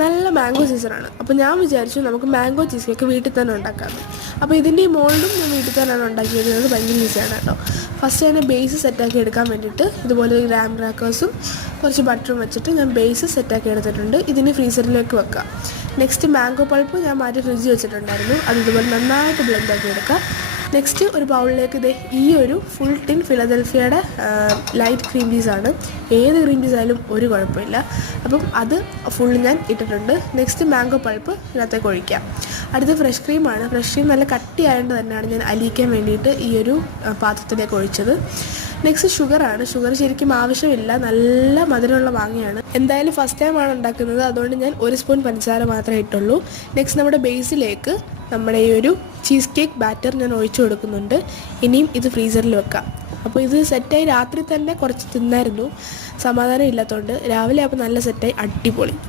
നല്ല മാംഗോ സീസണാണ്. അപ്പോൾ ഞാൻ വിചാരിച്ചു നമുക്ക് മാംഗോ ചീസ് കേക്ക് വീട്ടിൽ തന്നെ ഉണ്ടാക്കാമെന്ന്. അപ്പോൾ ഇതിൻ്റെ ഈ മോൾഡും ഞാൻ വീട്ടിൽ തന്നെയാണ് ഉണ്ടാക്കിയിരിക്കുന്നത്. ഭയങ്കര ഈസിയാണ് കേട്ടോ. ഫസ്റ്റ് ഞാൻ ബേസ് സെറ്റാക്കി എടുക്കാൻ വേണ്ടിയിട്ട് ഇതുപോലെ ഗ്രാം ക്രാക്കേഴ്സും കുറച്ച് ബട്ടറും വെച്ചിട്ട് ഞാൻ ബേസ് സെറ്റാക്കി എടുത്തിട്ടുണ്ട്. ഇതിന് ഫ്രീസറിലേക്ക് വെക്കാം. നെക്സ്റ്റ് മാംഗോ പൾപ്പ് ഞാൻ മാറ്റി ഫ്രിഡ്ജിൽ വെച്ചിട്ടുണ്ടായിരുന്നു. അത് ഇതുപോലെ നന്നായിട്ട് ബ്ലെൻഡാക്കി എടുക്കാം. നെക്സ്റ്റ് ഒരു ബൗളിലേക്ക് ഈ ഒരു ഫുൾ ടിൻ ഫിലഡൽഫിയയുടെ ലൈറ്റ് ക്രീം ചീസാണ്. ഏത് ക്രീം ചീസ് ആയാലും ഒരു കുഴപ്പമില്ല. അപ്പം അത് ഫുൾ ഞാൻ ഇട്ടിട്ടുണ്ട്. നെക്സ്റ്റ് മാംഗോ പൾപ്പ് ഇതിനകത്തേക്ക് ഒഴിക്കാം. അടുത്ത് ഫ്രഷ് ക്രീമാണ്. ഫ്രഷ് ക്രീം നല്ല കട്ടിയായതുകൊണ്ട് തന്നെയാണ് ഞാൻ അലിയിക്കാൻ വേണ്ടിയിട്ട് ഈ ഒരു പാത്രത്തിലേക്ക് ഒഴിച്ചത്. നെക്സ്റ്റ് ഷുഗറാണ്. ഷുഗർ ശരിക്കും ആവശ്യമില്ല, നല്ല മധുരമുള്ള മാങ്ങയാണ്. എന്തായാലും ഫസ്റ്റ് ടൈമാണ് ഉണ്ടാക്കുന്നത്, അതുകൊണ്ട് ഞാൻ 1 സ്പൂൺ പഞ്ചസാര മാത്രമേ ഇട്ടുള്ളൂ. നെക്സ്റ്റ് നമ്മുടെ ബേസിലേക്ക് നമ്മുടെ ഈ ഒരു ചീസ് കേക്ക് ബാറ്റർ ഞാൻ ഒഴിച്ചു കൊടുക്കുന്നുണ്ട്. ഇനിയും ഇത് ഫ്രീസറിൽ വെക്കാം. അപ്പോൾ ഇത് സെറ്റായി രാത്രി തന്നെ കുറച്ച് തിന്നായിരുന്നു, സമാധാനം ഇല്ലാത്തതുകൊണ്ട്. രാവിലെ അപ്പോൾ നല്ല സെറ്റായി, അടിപൊളി.